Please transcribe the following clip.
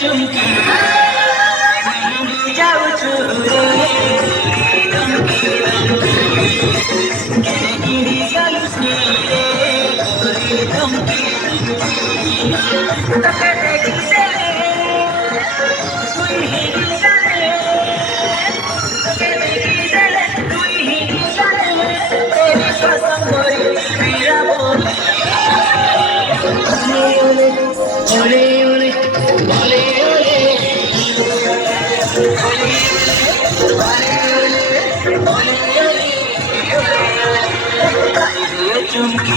চুমকি যাও চুরে চুমকি গিরি গালু স্নেহে চুমকি তোকে দেখিতে তুই হিংসারে তোকে দেখিতে তুই হিংসারে তেরি কসম করি বিরাবো ওলে ওলে ওলে চুমকি